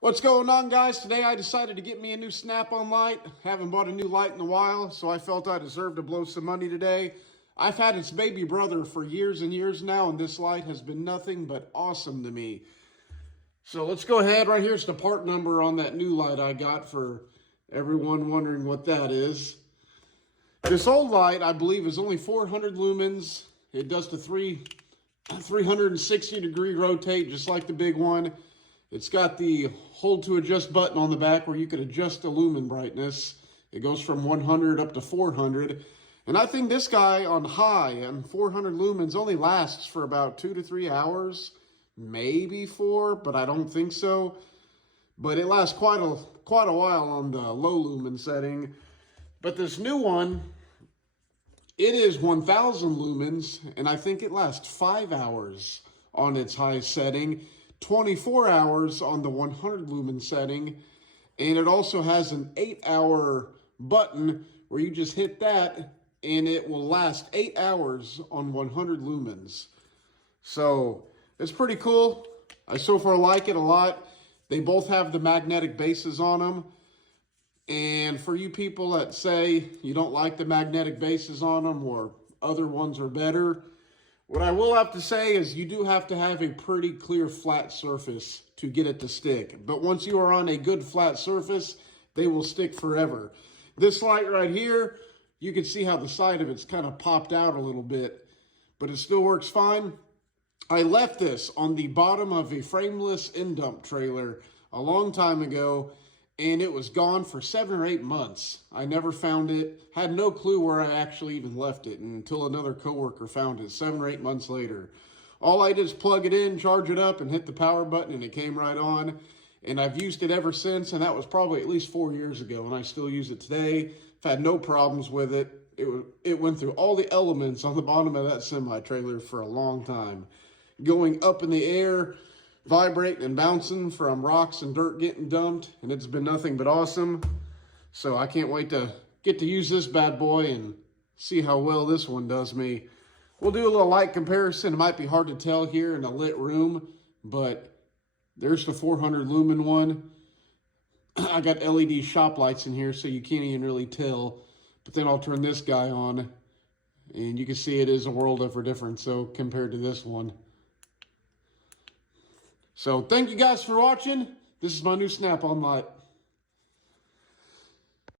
What's going on, guys? Today I decided to get me a new Snap-on light. Haven't bought a new light in a while, so I felt I deserved to blow some money today. I've had its baby brother for years and years now, and this light has been nothing but awesome to me. So let's go ahead. Right here's the part number on that new light I got for everyone wondering what that is. This old light, I believe, is only 400 lumens. It does the 360-degree rotate, just like the big one. It's got the hold to adjust button on the back where you can adjust the lumen brightness. It goes from 100 up to 400. And I think this guy on high and 400 lumens only lasts for about 2 to 3 hours, maybe 4, but I don't think so. But it lasts quite a while on the low lumen setting. But this new one, it is 1000 lumens, and I think it lasts 5 hours on its high setting. 24 hours on the 100 lumen setting, and it also has an 8-hour button where you just hit that and it will last 8 hours on 100 lumens. So it's pretty cool. I so far like it a lot. They both have the magnetic bases on them, and for you people that say you don't like the magnetic bases on them or other ones are better, what I will have to say is you do have to have a pretty clear flat surface to get it to stick. But once you are on a good flat surface, they will stick forever. This light right here, you can see how the side of it's kind of popped out a little bit, but it still works fine. I left this on the bottom of a frameless in-dump trailer a long time ago, and it was gone for 7 or 8 months. I never found it, had no clue where I actually even left it until another coworker found it 7 or 8 months later. All I did is plug it in, charge it up, and hit the power button, and it came right on. And I've used it ever since, and that was probably at least 4 years ago, and I still use it today. I've had no problems with it. It went through all the elements on the bottom of that semi-trailer for a long time. Going up in the air, vibrating and bouncing from rocks and dirt getting dumped, and it's been nothing but awesome. So I can't wait to get to use this bad boy and see how well this one does me. We'll do a little light comparison. It might be hard to tell here in a lit room, but there's the 400 lumen one. I got LED shop lights in here, so you can't even really tell. But then I'll turn this guy on, and you can see it is a world of a difference, so compared to this one. So thank you guys for watching. This is my new Snap-on light.